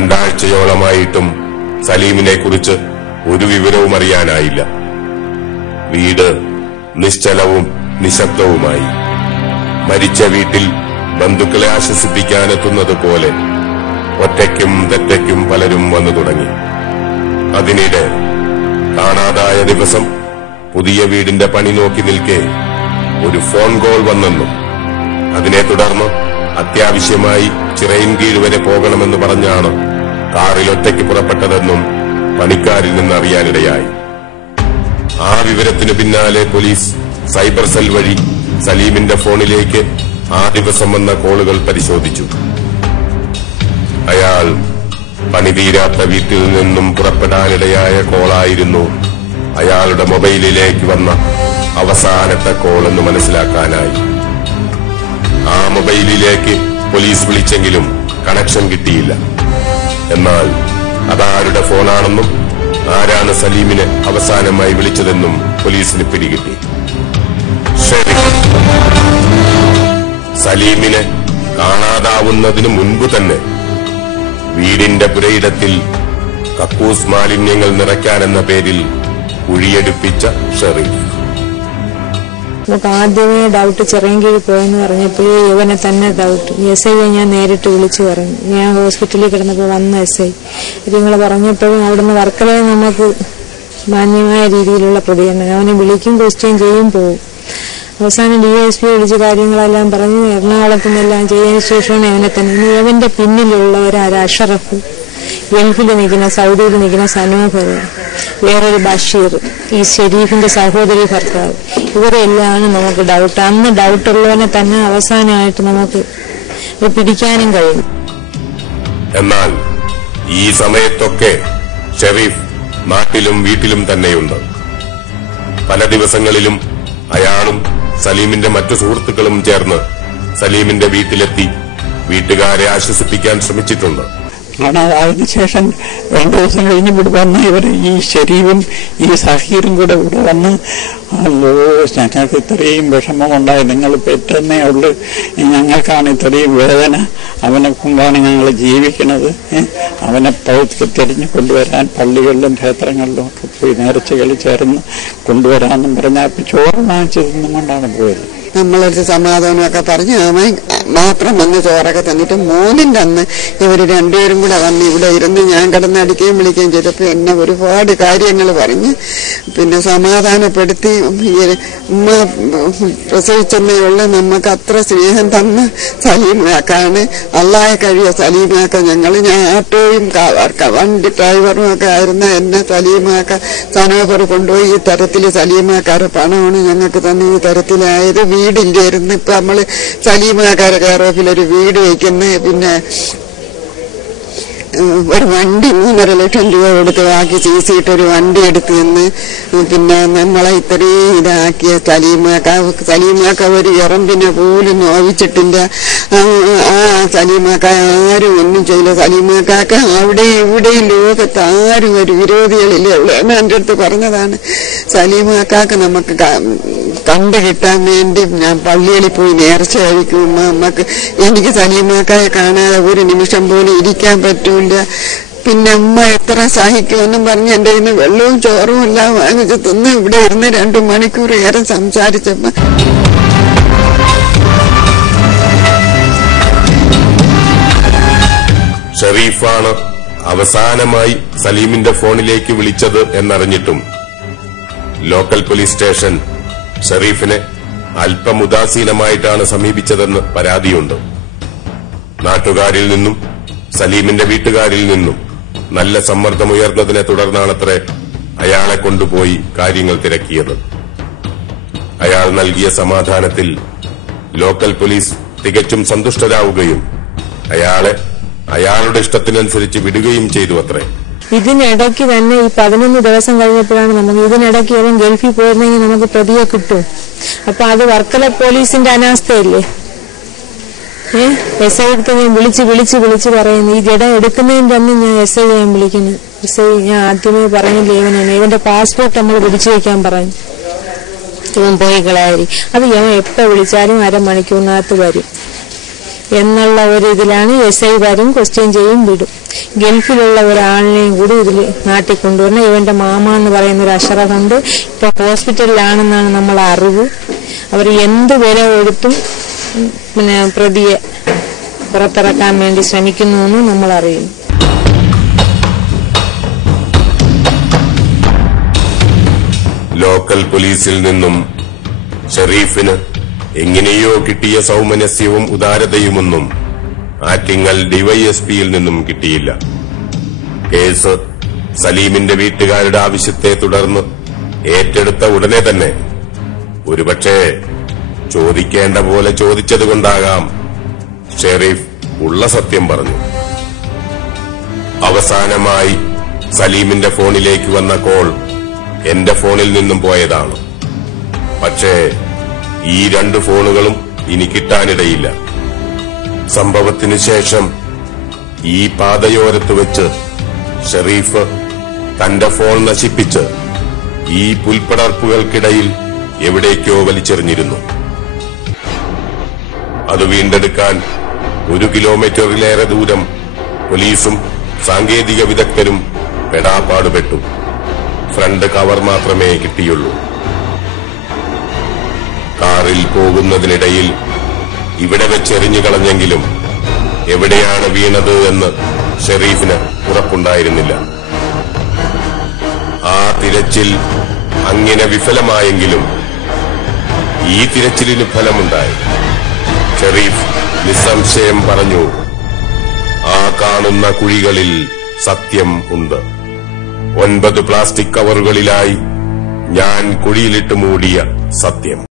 രണ്ടാഴ്ചയോളമായിട്ടും സലീമിനെ കുറിച്ച് ഒരു വിവരവും അറിയാനായില്ല. വീട് നിശ്ചലവും നിശബ്ദവുമായി. മരിച്ച വീട്ടിൽ ബന്ധുക്കളെ ആശ്വസിപ്പിക്കാനെത്തുന്നത് പോലെ ഒറ്റയ്ക്കും തെറ്റയ്ക്കും പലരും വന്നു തുടങ്ങി. അതിനിടെ കാണാതായ ദിവസം പുതിയ വീടിന്റെ പണി നോക്കി നിൽക്കെ ഒരു ഫോൺ കോൾ വന്നെന്നും അതിനെ തുടർന്ന് അത്യാവശ്യമായി ചിറയിൻകീഴ് വരെ പോകണമെന്ന് പറഞ്ഞാണ് കാറിൽ ഒറ്റയ്ക്ക് പുറപ്പെട്ടതെന്നും പണിക്കാരിൽ നിന്ന് അറിയാനിടയായി. ആ വിവരത്തിനു പിന്നാലെ പോലീസ് സൈബർ സെൽ വഴി സലീമിന്റെ ഫോണിലേക്ക് ആ ദിവസം വന്ന കോളുകൾ പരിശോധിച്ചു. അയാൾ പണിതീരാത്ത വീട്ടിൽ നിന്നും പുറപ്പെടാനിടയായ കോളായിരുന്നു അയാളുടെ മൊബൈലിലേക്ക് വന്ന അവസാനത്തെ കോളെന്ന് മനസ്സിലാക്കാനായി. ആ മൊബൈലിലേക്ക് പോലീസ് വിളിച്ചെങ്കിലും കണക്ഷൻ കിട്ടിയില്ല. എന്നാൽ അതാരുടെ ഫോണാണെന്നും ആരാണ് സലീമിനെ അവസാനമായി വിളിച്ചതെന്നും പോലീസിന് പിടികിട്ടി. ശരി, സലീമിനെ കാണാതാവുന്നതിന് മുൻപ് തന്നെ വീടിന്റെ പുരയിടത്തിൽ കക്കൂസ് മാലിന്യങ്ങൾ നിറയ്ക്കാനെന്ന പേരിൽ കുഴിയെടുപ്പിച്ച ഷെറീഫ്. നമുക്ക് ആദ്യമേ ഡൗട്ട് ചിറയൻകീഴ് പോയെന്ന് പറഞ്ഞപ്പോഴേ ഇവനെ തന്നെ ഡൗട്ട്. എസ് ഐ ഞാൻ നേരിട്ട് വിളിച്ചു പറഞ്ഞു. ഞാൻ ഹോസ്പിറ്റലിൽ കിടന്നപ്പോൾ വന്ന എസ് ഐ കാര്യങ്ങൾ പറഞ്ഞപ്പോഴും അവിടുന്ന് വർക്കലയിൽ നമുക്ക് മാന്യമായ രീതിയിലുള്ള പ്രതികരണം. അവനെ വിളിക്കും, ക്വസ്റ്റ്യൻ ചെയ്യും, പോവും. അവസാനം DSP വിളിച്ച് കാര്യങ്ങളെല്ലാം പറഞ്ഞ് എറണാകുളത്തു നിന്നെല്ലാം ചെയ്തതിനു ശേഷമാണ് അവനെ തന്നെ ഇവന്റെ പിന്നിലുള്ളവരാര് അഷറഫ്, ഗൾഫിൽ നിൽക്കുന്ന സൗദിയിൽ നിൽക്കുന്ന സനോഫർ, വേറൊരു ബഷീർ, ഈ ഷെരീഫിന്റെ സഹോദരി ഭർത്താവ്, ഇവരെല്ലാം നമുക്ക് ഡൗട്ട്. അന്ന് ഡൗട്ടുള്ളവനെ തന്നെ അവസാനമായിട്ട് നമുക്ക് പിടിക്കാനും കഴിയും. എന്നാൽ ഈ സമയത്തൊക്കെ ഷെരീഫ് നാട്ടിലും വീട്ടിലും തന്നെയുണ്ട്. പല ദിവസങ്ങളിലും അയാളും സലീമിന്റെ മറ്റു സുഹൃത്തുക്കളും ചേർന്ന് സലീമിന്റെ വീട്ടിലെത്തി വീട്ടുകാരെ ആശ്വസിപ്പിക്കാൻ ശ്രമിച്ചിട്ടുണ്ട്. അതിനുശേഷം 2 ദിവസം കഴിഞ്ഞ് ഇവിടെ വന്ന് ഇവർ ഈ ഷെരീഫും ഈ സഹീറും കൂടെ ഇവിടെ വന്ന് അല്ലോ ഞങ്ങൾക്ക് ഇത്രയും വിഷമമുണ്ടായി, നിങ്ങൾ പെറ്റെന്നേ ഉള്ളു, ഞങ്ങൾക്കാണ് ഇത്രയും വേദന, അവനെ കൊണ്ടാണ് ഞങ്ങൾ ജീവിക്കുന്നത്, അവനെ തിരിഞ്ഞു കൊണ്ടുവരാൻ പള്ളികളിലും ക്ഷേത്രങ്ങളിലും ഒക്കെ പോയി നേർച്ചകളിൽ ചേർന്ന് കൊണ്ടുവരാമെന്നും പറഞ്ഞാൽ ചോറ് വാങ്ങിച്ചു തിന്നും കൊണ്ടാണ് പോയത്. നമ്മളൊരു സമാധാനമൊക്കെ പറഞ്ഞ് അവൻ മാത്രം വന്ന് ചോറൊക്കെ തന്നിട്ട് മോനിന്റെ അന്ന് ഇവർ രണ്ടുപേരും കൂടെ വന്ന് ഇവിടെ ഇരുന്ന് ഞാൻ കിടന്നടിക്കുകയും വിളിക്കുകയും ചെയ്തപ്പോൾ എന്നെ ഒരുപാട് കാര്യങ്ങൾ പറഞ്ഞ് പിന്നെ സമാധാനപ്പെടുത്തി. ഉമ്മ പ്രസവിച്ചെന്നേ ഉള്ളു, നമുക്ക് അത്ര സ്നേഹം തന്ന് സലീമാക്കാണ്, അള്ളാഹെ കഴിയ സലീമാക്ക. ഞാൻ ആട്ടോയും വണ്ടി ഡ്രൈവറും ഒക്കെ ആയിരുന്ന എന്നെ സലീമാക്ക സനോഫർ കൊണ്ടുപോയി ഈ തരത്തിൽ സലീമാക്കാരെ പണമാണ് ഞങ്ങൾക്ക് തന്നെ ഈ തരത്തിലായത്. വീടില്ലായിരുന്നു, ഇപ്പൊ നമ്മള് സലീമാക്കാരെ കെയർ ഓഫിലൊരു വീട് വയ്ക്കുന്നത്. പിന്നെ ഒരു വണ്ടി 3.5 ലക്ഷം രൂപ കൊടുത്ത് ബാക്കി CC ഇട്ടൊരു വണ്ടി എടുത്ത് നിന്ന് പിന്നെ നമ്മളെ ഇത്രയും ഇതാക്കിയ സലീമാക്ക ഒരു ഇറമ്പിനെ പോലും നോവിച്ചിട്ടില്ല. ആ സലീമാക്ക ആരും ഒന്നും ചെയ്യില്ല. സലീമാക്കാക്ക് അവിടെയും ഇവിടെയും ലോകത്ത് ആരും ഒരു വിരോധികളില്ല. എന്റെ അടുത്ത് പറഞ്ഞതാണ്, സലീമാക്കാക്ക് നമുക്ക് കണ്ടു കിട്ടാൻ വേണ്ടി ഞാൻ പള്ളികളിൽ പോയി നേർച്ച കഴിക്കും. നമുക്ക് എനിക്ക് സലീമാക്കായെ കാണാതെ ഒരു നിമിഷം പോലും ഇരിക്കാൻ പറ്റൂല. പിന്നെ ഉമ്മ എത്ര സഹിക്കുമെന്നും പറഞ്ഞ് എന്റെ ഇന്ന് വെള്ളവും ചോറും എല്ലാം വാങ്ങിച്ച് തിന്ന് ഇവിടെ ഇരുന്ന് 2 മണിക്കൂർ ഏറെ സംസാരിച്ചപ്പോ ഷെരീഫാണ് അവസാനമായി സലീമിന്റെ ഫോണിലേക്ക് വിളിച്ചത് എന്നറിഞ്ഞിട്ടും ലോക്കൽ പോലീസ് സ്റ്റേഷൻ ഷെരീഫിനെ അല്പം ഉദാസീനമായിട്ടാണ് സമീപിച്ചതെന്ന് പരാതിയുണ്ട്. നാട്ടുകാരിൽ നിന്നും സലീമിന്റെ വീട്ടുകാരിൽ നിന്നും നല്ല സമ്മർദ്ദമുയർന്നതിനെ തുടർന്നാണത്രേ അയാളെ കൊണ്ടുപോയി കാര്യങ്ങൾ തിരക്കിയത്. അയാൾ നൽകിയ സമാധാനത്തിൽ ലോക്കൽ പോലീസ് തികച്ചും സന്തുഷ്ടരാവുകയും അയാളെ അയാളുടെ ഇഷ്ടത്തിനനുസരിച്ച് വിടുകയും ചെയ്തു അത്രേ. ഇതിനിടയ്ക്ക് തന്നെ ഈ 11 ദിവസം കഴിഞ്ഞപ്പോഴാണ് നമുക്ക് ഇതിനിടയ്ക്ക് അവൻ ഗൾഫിൽ പോയിരുന്നെങ്കിൽ നമുക്ക് പ്രതിയെ കിട്ടും. അപ്പൊ അത് വർക്കല പോലീസിന്റെ അനാസ്ഥയല്ലേ? SI എടുത്ത് ഞാൻ വിളിച്ച് പറയുന്നു. ഈ ജഡം എടുക്കുന്നതിന്റെ അന്ന് ഞാൻ SI ഞാൻ വിളിക്കുന്നു. SI ഞാൻ ആദ്യമേ പറഞ്ഞില്ലേ ഇവന്റെ പാസ്പോർട്ട് നമ്മൾ പിടിച്ചു വയ്ക്കാൻ പറഞ്ഞു, ഇവൻ പോയി കളയാരി. അത് ഇവൻ എപ്പോ വിളിച്ചാലും 1/2 മണിക്കൂറിനകത്ത് വരും. എന്നുള്ള ഒരു ഇതിലാണ് SI വരും, ക്വസ്റ്റ്യൻ ചെയ്യും, വിടും. ഗൾഫിലുള്ള ഒരാളിനെയും കൂടി ഇതിൽ നാട്ടിൽ കൊണ്ടുവരണം. ഇവന്റെ മാമ എന്ന് പറയുന്ന ഒരു അഷറഫുണ്ട്, ഇപ്പൊ ഹോസ്പിറ്റലിലാണെന്നാണ് നമ്മളെ അറിവ്. അവർ എന്ത് വില കൊടുത്തും പ്രതിയെ പുറത്തിറക്കാൻ വേണ്ടി ശ്രമിക്കുന്നുവെന്ന് നമ്മൾ അറിയുന്നു. ലോക്കൽ പോലീസിൽ നിന്നും ഷെരീഫിന് എങ്ങനെയോ കിട്ടിയ സൗമനസ്യവും ഉദാരതയുമൊന്നും ആറ്റിങ്ങൽ ഡിവൈഎസ്പിയിൽ നിന്നും കിട്ടിയില്ല. കേസ് സലീമിന്റെ വീട്ടുകാരുടെ ആവശ്യത്തെ തുടർന്ന് ഏറ്റെടുത്ത ഉടനെ തന്നെ ഒരുപക്ഷെ ചോദിക്കേണ്ട പോലെ ചോദിച്ചതുകൊണ്ടാകാം ഷെരീഫ് ഉള്ള സത്യം പറഞ്ഞു. അവസാനമായി സലീമിന്റെ ഫോണിലേക്ക് വന്ന കോൾ എന്റെ ഫോണിൽ നിന്നും പോയതാണ്. പക്ഷേ ഈ 2 ഫോണുകളും ഇനി കിട്ടാനിടയില്ല. സംഭവത്തിനു ശേഷം ഈ പാതയോരത്ത് വെച്ച് ഷെരീഫ് തന്റെ ഫോൺ നശിപ്പിച്ച് ഈ പുൽപ്പടർപ്പുകൾക്കിടയിൽ എവിടേക്കോ വലിച്ചെറിഞ്ഞിരുന്നു. അത് വീണ്ടെടുക്കാൻ 1 കിലോമീറ്ററിലേറെ ദൂരം പോലീസും സാങ്കേതിക വിദഗ്ധരും പെടാപ്പാടുപെട്ടു. ഫ്രണ്ട് കവർ മാത്രമേ കിട്ടിയുള്ളൂ. കാറിൽ പോകുന്നതിനിടയിൽ ഇവിടെ വെച്ചെറിഞ്ഞു കളഞ്ഞെങ്കിലും എവിടെയാണ് വീണത് എന്ന് ഷെരീഫിന് ഉറപ്പുണ്ടായിരുന്നില്ല. ആ തിരച്ചിൽ അങ്ങനെ വിഫലമായെങ്കിലും ഈ തിരച്ചിലിന് ഫലമുണ്ടായി. ഷെരീഫ് നിസ്സംശയം പറഞ്ഞു, ആ കാണുന്ന കുഴികളിൽ സത്യം ഉണ്ട്. 9 പ്ലാസ്റ്റിക് കവറുകളിലായി ഞാൻ കുഴിയിലിട്ട് മൂടിയ സത്യം.